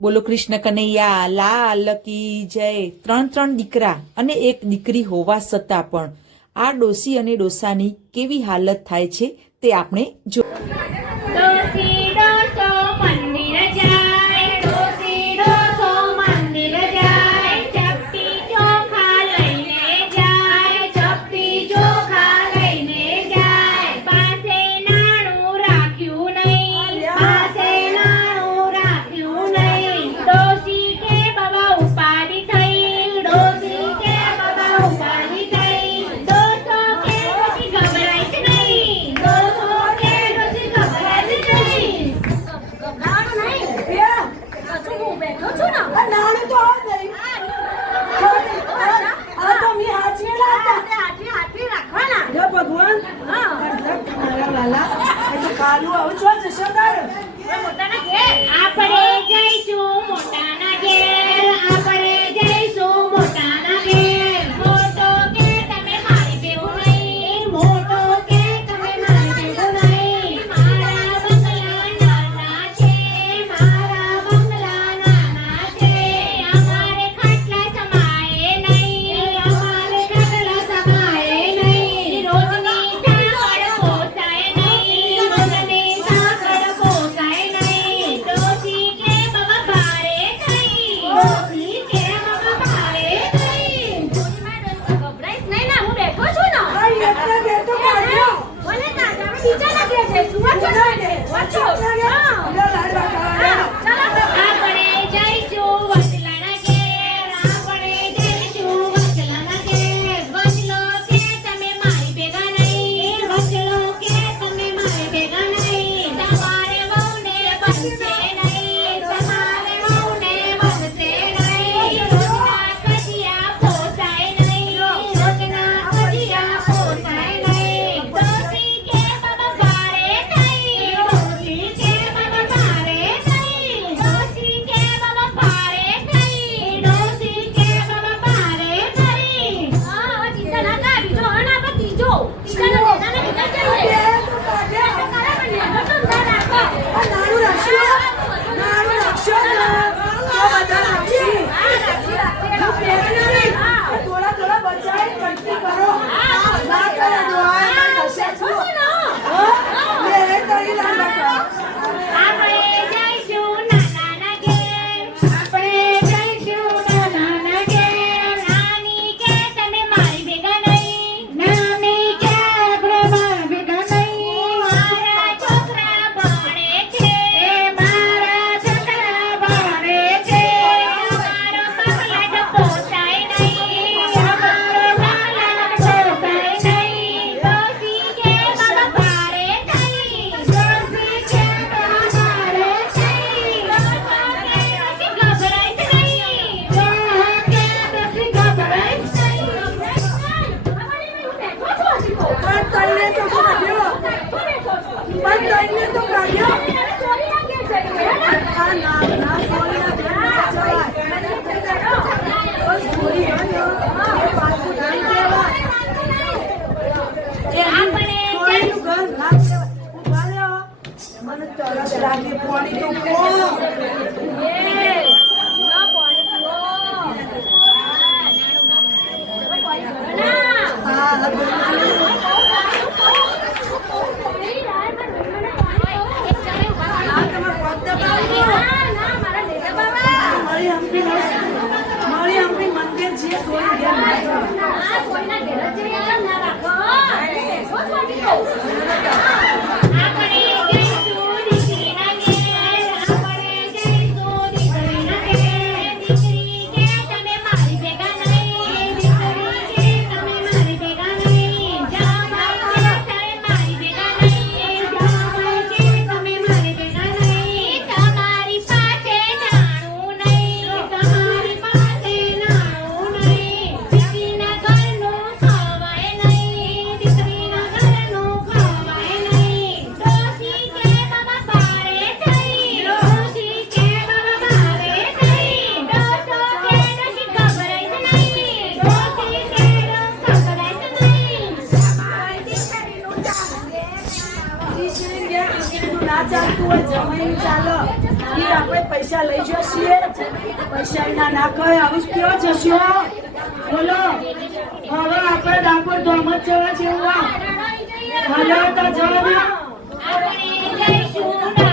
બોલો કૃષ્ણ કનૈયા લાલ કી જય। ત્રણ દીકરા અને એક દીકરી હોવા છતાં પણ આ ડોસી અને ડોસાની કેવી હાલત થાય છે તે આપણે જો। ડોસી ડોસો મંદિર જાય, ડોસી ડોસો મંદિર જાય, ચપટી ચોખા લઈને જાય, ચપટી ચોખા લઈને જાય, પાસે નાણું રાખ્યું નહીં, પાસે નાણું રાખ્યું નહીં, ડોસી કે બાબા ઉપાડી થઈ, ડોસી કે બાબા ઉપાડી થઈ, ડોસો કે ડોસી ગભરાય જ નહીં, ડોસો કે ડોસી ગભરાય જ નહીં। ગભરાવાનું નહીં, હજુ હું બેઠો છું ને, નાનું તો આ નહીં આ તો મી હાચવેલા હતા હાથી રાખવાના। હે ભગવાન હા, મારા લાલા એ તો કાલું આવું છો જશો તાર મોટાના ઘેર આપણે જઈશું, મોટાના ઘેર આપણે જઈશું, મોટાના ઘેર। મોટો કે તમે મારી ભેગું નહીં, મોટો કે તમે મારી ભેગું નહીં, મારા બંગલા નાના છે, મારા બંગલા નાના છે, અમારે ખાટલા સમાયે નહીં, અમારે ખાટલા સમાયે નહીં, રોજની સાકળ પોસાય નહીં, રોજની સાકળ પોસાય નહીં, ડોસી કે બાબા ભારે થઈ, ડોસી કે બાબા ભારે થઈ। ગભરાઈશ નહીં ને, હું બેઠો છું ને। આ એટલે બે તો કાઢ્યો ભલે ના, તમે બીજાના ઘેર જઈશું, વાંચો ને, વાંચો। હા, ચાલો આપણે જઈશું વચલાના ઘેર, આપણે જઈશું વચલાના ઘેર, વચલો કે તમે મારી ભેગા નહીં, વચલો કે તમે મારી ભેગા નહીં, તમારે વહુને બનશે નહીં, તમારે વહુને બનશે નહીં, રોજના કજિયા પોસાય નહીં, રોજના કજિયા પોસાય નહીં, ડોસી કે બાબા ભારે થઈ, ડોસી કે બાબા ભારે થઈ, ડોસી કે બાબા ભારે થઈ, ડોસી કે બાબા ભારે થઈ। હા, ચિંતા ના કર, બીજો આના પર ત્રીજો, ત્રીજાના નેતાને બીજા બે ચાલે। તો કાઢ્યો રાખો। આ નાનું રાખશો ને તો બધા રાખશી હું પહેરી નહીં થોડા થોડા બચાય કંટી કરો ના કરે દો આ દશે છું લે એ તરી લાંબા આપણે જઈશું નાનાના ઘેર, આપણે જઈશું નાનાના ઘેર, નાની કે તમે મારી ભેગા નહીં, નાની કે આપણે મારા ભેગા નહીં, મારા છોકરા ભણે છે, મારા છોકરા ભણે છે, અમારો પગલાટ પોસાય નહીં, અમારો પગલાટ પોસાય નહીં, ડોસી કે બાબા ભારે થઈ, ડોસી કે બાબા ભારે થઈ, ડોસો કે ડોસી ગભરાય જ નહીં, ડોસો કે ડોસી ગભરાય જ નહીં। પણ તઈને તો કાઢ્યો આ ના ના સોરી ના જવાય પણ સોરી હનો એ પાછું ધન દેવાય આપણે સોરીનું ઘર ના દેવાય ઉભા રહ્યો મને તરસ લાગે પાણી તો કોણ મારી હમણી મંદિર છે સોરી ઘેર ના જવાય તમારી પાસે નાણું નહીં, તમારી પાસે નાણું નહીં, દીકરીના ઘરનું ખવાય નહીં, દીકરીના ઘરનું ખવાય નહીં, ડોસી કે બાબા ભારે થઈ, ડોસી કે બાબા ભારે થઈ, ડોસો કે ડોસી ગભરાય જ નહીં, ડોસી કે ડોસી ગભરાય જ નહીં। દીકરીનું ના ચાલતું હોય જમાઈનું ચાલો ઈ આપણે પૈસા પૈસા લઈ જશે પૈસા વિના ના કહે આવું જ કેવો જશો બોલો હવે આપણે ડાકોર ધામ જ જવા જેવું હાલો તો જવા દો આપણે જઈશું